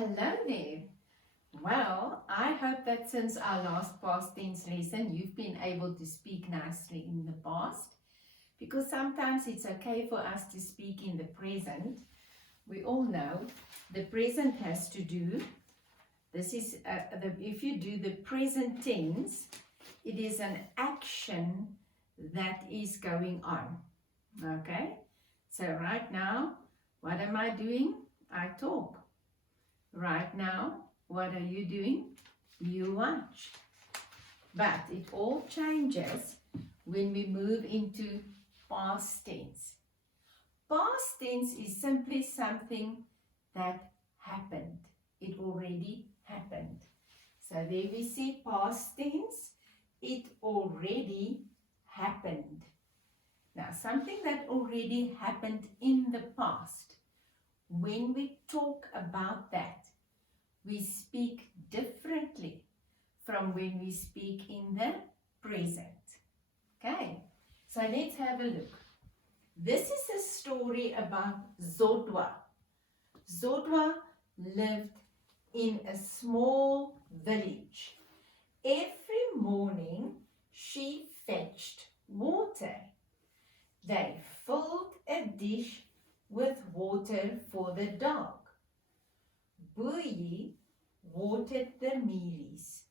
Hello there. Well, I hope that since our last past tense lesson, you've been able to speak nicely in the past, because sometimes it's okay for us to speak in the present. We all know the present has to do, if you do the present tense, it is an action that is going on. Okay? So right now, what am I doing? I talk. Right now, what are you doing? You watch. But it all changes when we move into past tense. Past tense is simply something that happened. It already happened. So there we see past tense. It already happened. Now, something that already happened in the past. When we talk about that, we speak differently from when we speak in the present. Okay, so let's have a look. This is a story about Zodwa. Zodwa lived in a small village. Every morning she fetched water. They filled a dish with water for the dog. Boeie watered the mealies.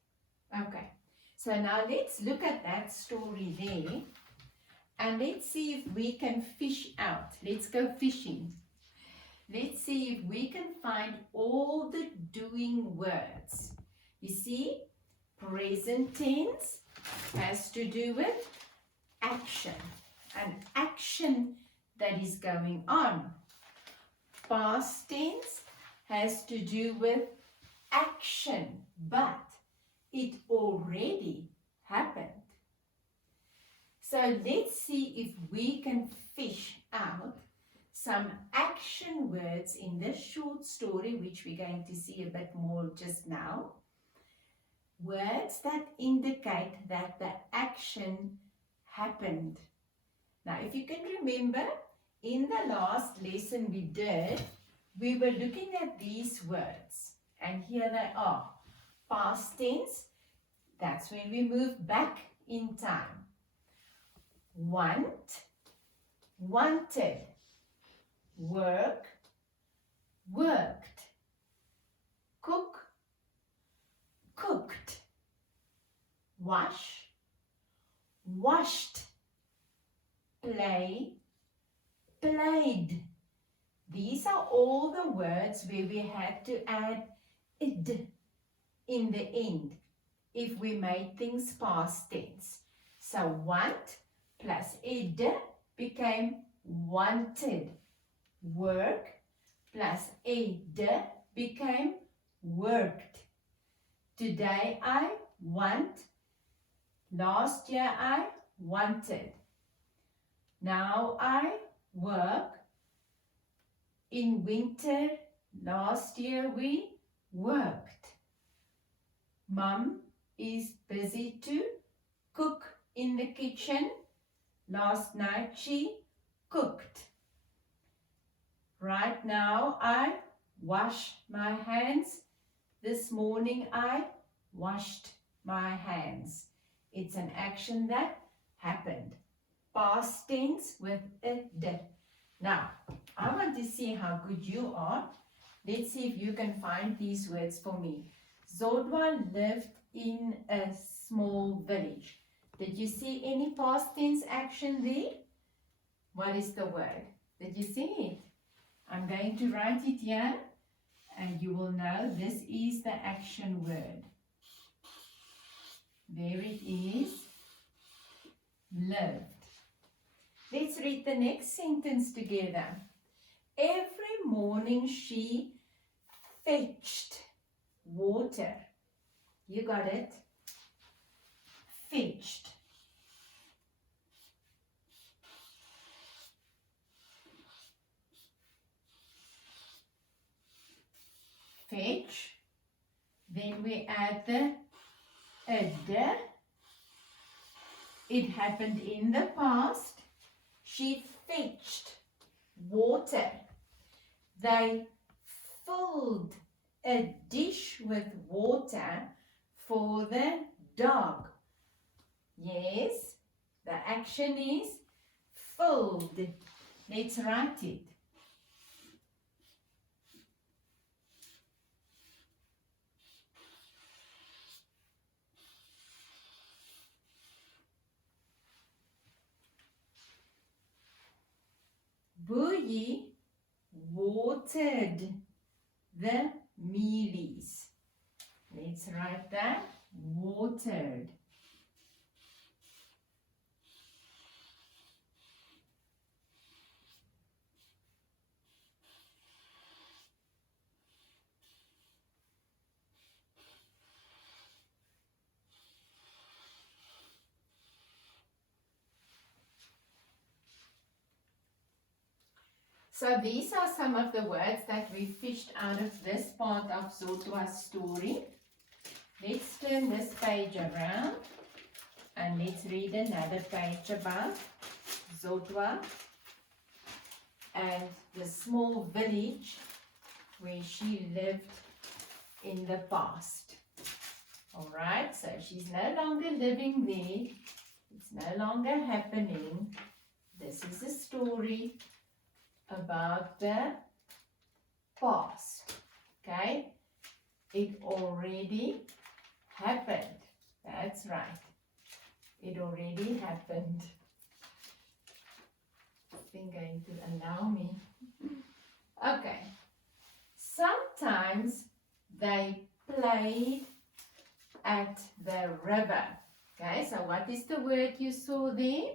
Okay, so now let's look at that story there and let's see if we can fish out. Let's go fishing. Let's see if we can find all the doing words. You see, present tense has to do with action, an action that is going on. Past tense has to do with action, but it already happened. So let's see if we can fish out some action words in this short story, which we're going to see a bit more just now. Words that indicate that the action happened. Now, if you can remember, in the last lesson we were looking at these words. And here they are. Past tense, that's when we move back in time. Want, wanted. Work, worked. Cook, cooked. Wash, washed. Play, played. These are all the words where we had to add id in the end if we made things past tense. So want plus id became wanted. Work plus id became worked. Today I want. Last year I wanted. Now I work. In winter, last year we worked. Mum is busy to cook in the kitchen. Last night she cooked. Right now I wash my hands. This morning I washed my hands. It's an action that happened. Past tense with id. Now, I want to see how good you are. Let's see if you can find these words for me. Zodwa lived in a small village. Did you see any past tense action there? What is the word? Did you see it? I'm going to write it here and you will know this is the action word. There it is. Lived. Let's read the next sentence together. Every morning she fetched water. You got it? Fetched. Fetch. Then we add the id. It happened in the past. She fetched water. They filled a dish with water for the dog. Yes, the action is filled. Let's write it. Bowie watered the mealies. Let's write that. Watered. So these are some of the words that we fished out of this part of Zodwa's story. Let's turn this page around and let's read another page about Zodwa and the small village where she lived in the past. Alright, so she's no longer living there. It's no longer happening. This is a story about the past. Okay, it already happened. That's right. It already happened. It's been going to allow me. Okay. Sometimes they played at the river. Okay, so what is the word you saw there?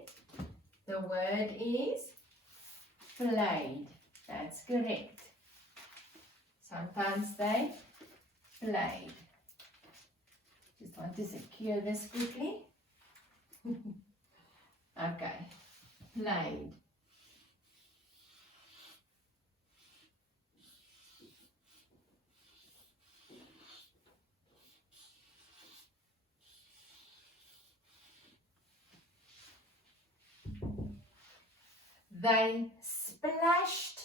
The word is played. That's correct. Sometimes they played. Just want to secure this quickly. Okay, played. They splashed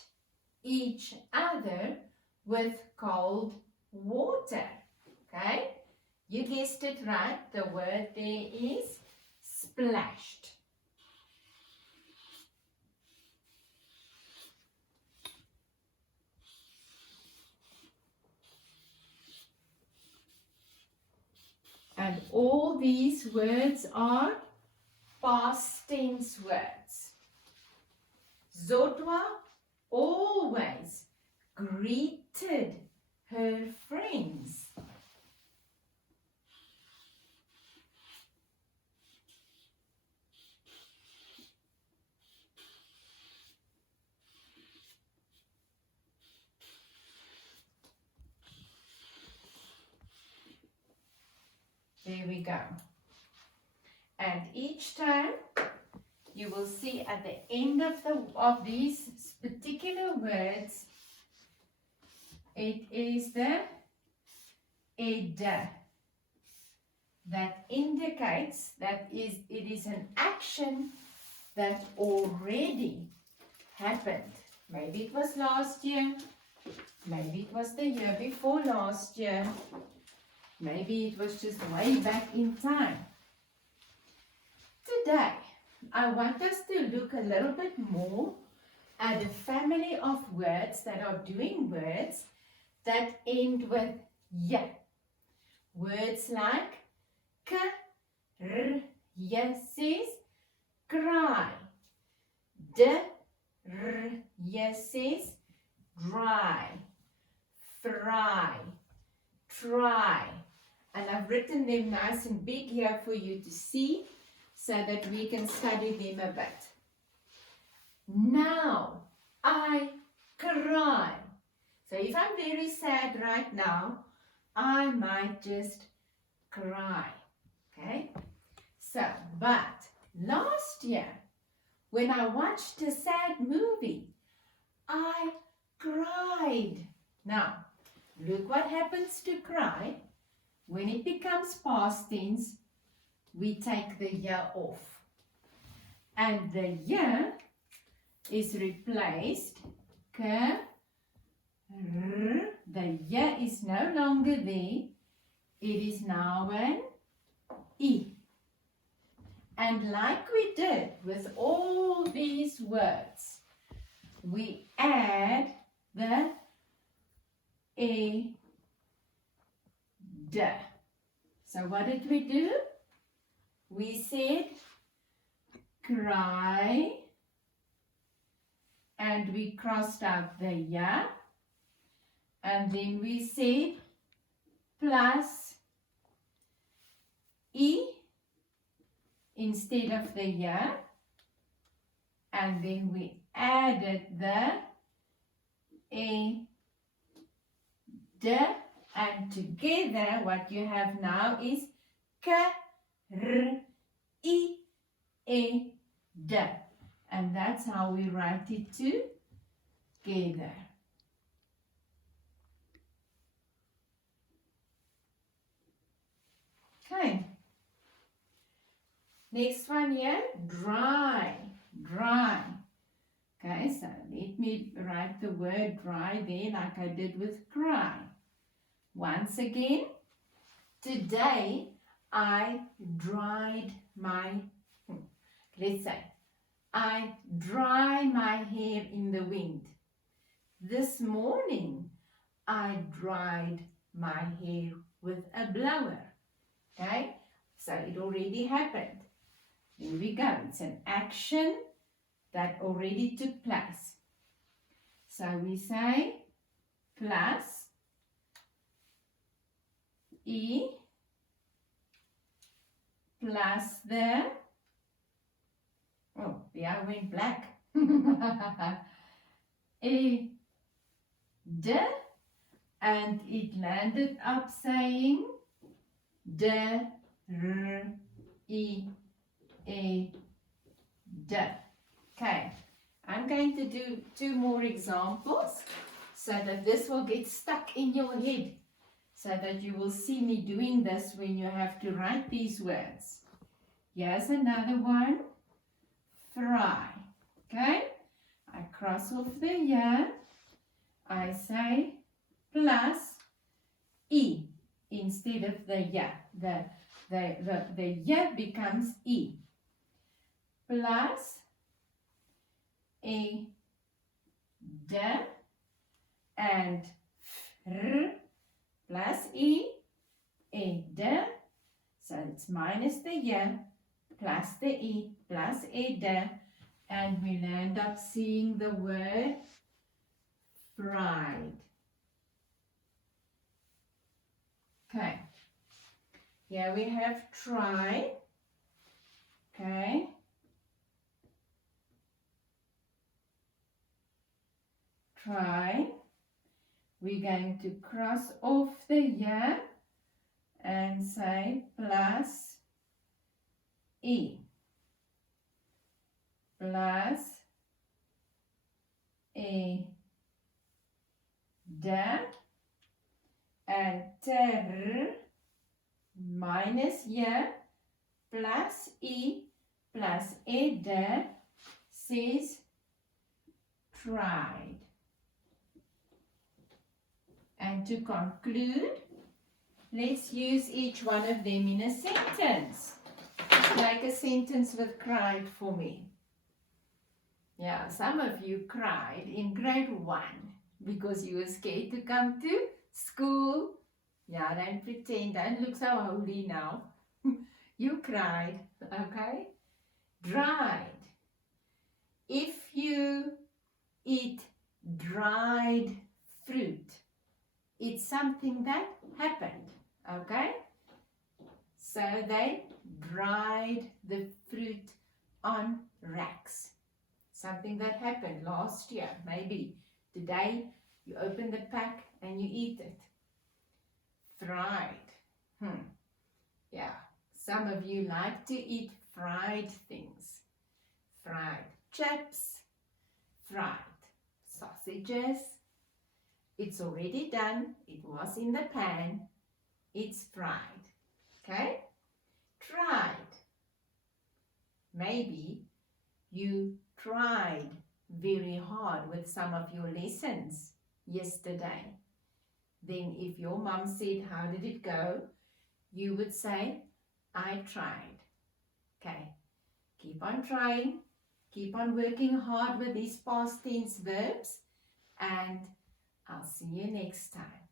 each other with cold water. Okay, you guessed it right. The word there is splashed. And all these words are past tense words. Zodwa always greeted her friends. There we go. And each time you will see at the end of these particular words, it is the ed that indicates that it is an action that already happened. Maybe it was last year, maybe it was the year before last year, maybe it was just way back in time. Today, I want us to look a little bit more at a family of words that are doing words that end with y. Words like k, r, y says cry. D, r, y says dry, fry, try. And I've written them nice and big here for you to see, so that we can study them a bit. Now I cry. So if I'm very sad right now, I might just cry. Okay? So, but last year, when I watched a sad movie, I cried. Now, look what happens to cry. When it becomes past tense, we take the year off. And the year is replaced, k, r, the the y is no longer there. It is now an E. And like we did with all these words, we add the E, D. So what did we do? We said cry, and we crossed out the ya, and then we said plus E instead of the ya, and then we added the E, D, and together what you have now is K, R, I, E, D. And that's how we write it together. Okay. Next one here, dry, dry. Okay, so let me write the word dry there like I did with cry. Once again, today I dried my, let's say, I dry my hair in the wind. This morning, I dried my hair with a blower. Okay, so it already happened. Here we go. It's an action that already took place. So we say plus E plus the, oh, yeah, I went black. E, D, and it landed up saying D, R, E, E, D. Okay, I'm going to do 2 more examples so that this will get stuck in your head, so that you will see me doing this when you have to write these words. Here's another one, fry. Okay, I cross off the ya, I say plus E instead of the ya. The ya becomes E. Plus E, D, and R, plus E, D. So it's minus the ya, plus the E, plus D, and we'll end up seeing the word fried. Okay, here we have try. Okay, try. We're going to cross off the ya and say plus E, plus E, D, and ter minus ya plus E plus E, D says tried. And to conclude, let's use each one of them in a sentence. Make a sentence with cried for me. Yeah, some of you cried in grade 1 because you were scared to come to school. Yeah, don't pretend, don't look so holy now. You cried, okay? Dried. If you eat dried fruit, it's something that happened, okay? So they dried the fruit on racks. Something that happened last year, maybe. Today, you open the pack and you eat it. Fried. Yeah, some of you like to eat fried things. Fried chips, fried sausages. It's already done. It was in the pan. It's fried. Okay? Tried. Maybe you tried very hard with some of your lessons yesterday. then if your mom said, how did it go? You would say, I tried. Okay, keep on trying. Keep on working hard with these past tense verbs, and I'll see you next time.